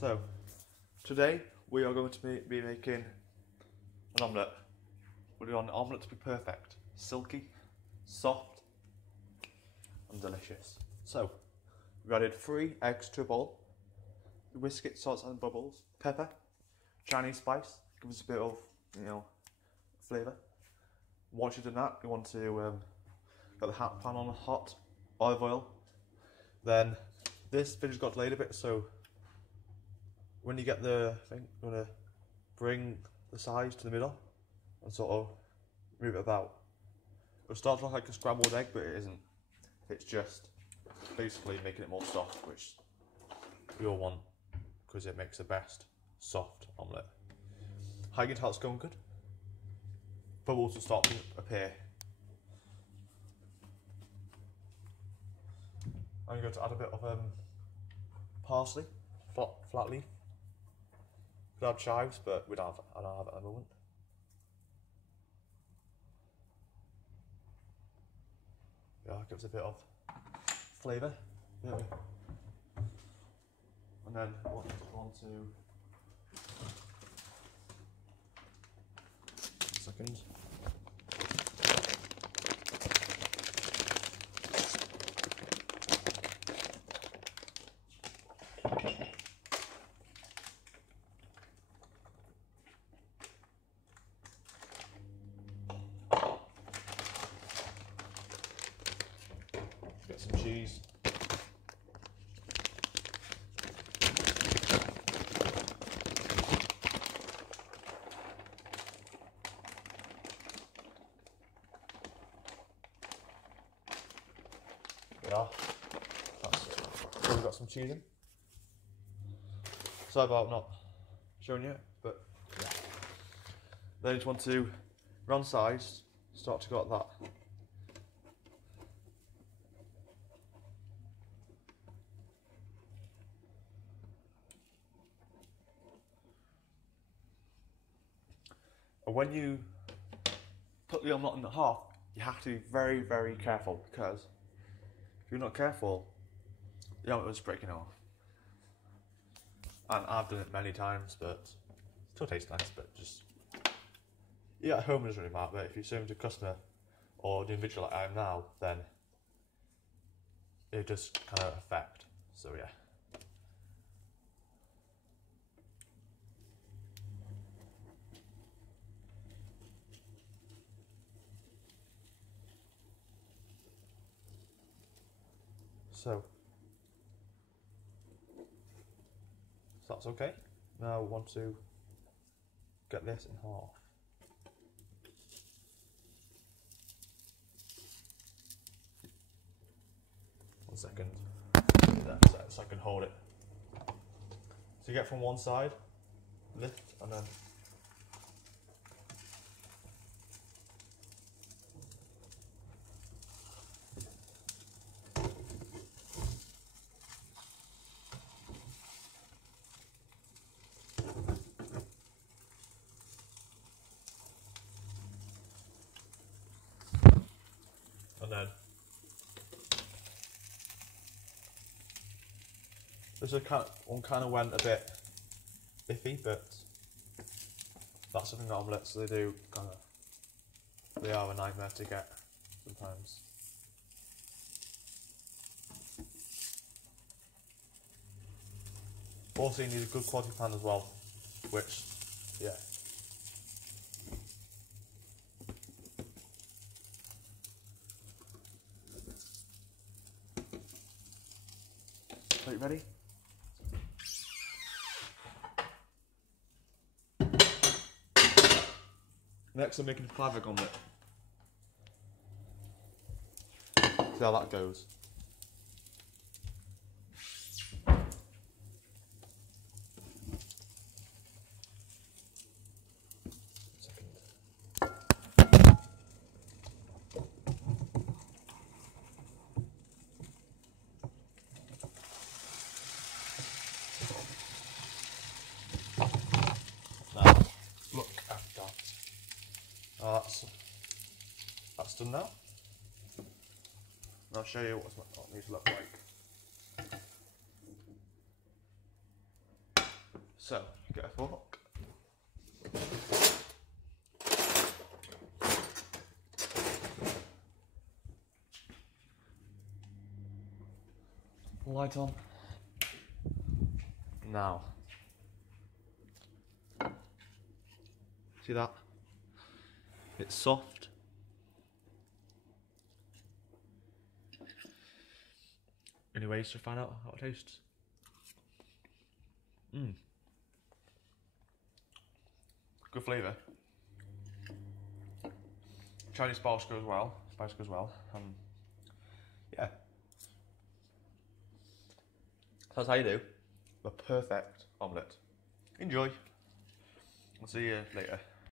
So, today we are going to be making an omelette. We want the omelette to be perfect, silky, soft, and delicious. So, we've added 3 eggs to a bowl, whisk it, salt and bubbles, pepper, Chinese spice, gives us a bit of, flavour. Once you've done that, you want to get the hot pan on hot, olive oil. Then this video's got delayed a bit, so when you get the thing, you're going to bring the sides to the middle and sort of move it about. It'll start to look like a scrambled egg, but it isn't. It's just basically making it more soft, which we all want because it makes the best soft omelette. How you can tell it's going good? Bubbles will start to appear. I'm going to add a bit of parsley, flat leaf. Could have chives, but I don't have it at the moment. Yeah, it gives a bit of flavour. And then what on to second. Get some cheese. Yeah, so we've got some cheese in. Sorry about not showing you, but yeah. Then you just want to, round sides, start to got that. And when you put the omelette in half, you have to be very, very careful, because if you're not careful, the omelette is breaking off. And I've done it many times, but it still tastes nice. But just, yeah, at home it doesn't really matter. But if you're serving to a customer or the individual like I am now, then it does kind of affect. So yeah. So that's okay. Now we want to get this in half. One second. There, so I can hold it. So you get from one side, lift, and then this one kind of went a bit iffy, but that's something that omelettes they do they are a nightmare to get sometimes. Also, you need a good quality pan as well, which, yeah. Are you ready? Next, I'm making a 5-egg omelette. See how that goes. Now, look at that. That's done now. And I'll show you what it needs to look like. So, get a fork. Light on. Now, see that? It's soft. Any ways to find out how it tastes? Good flavour. Chinese spice goes well. Yeah. That's how you do the perfect omelette. Enjoy. I'll see you later.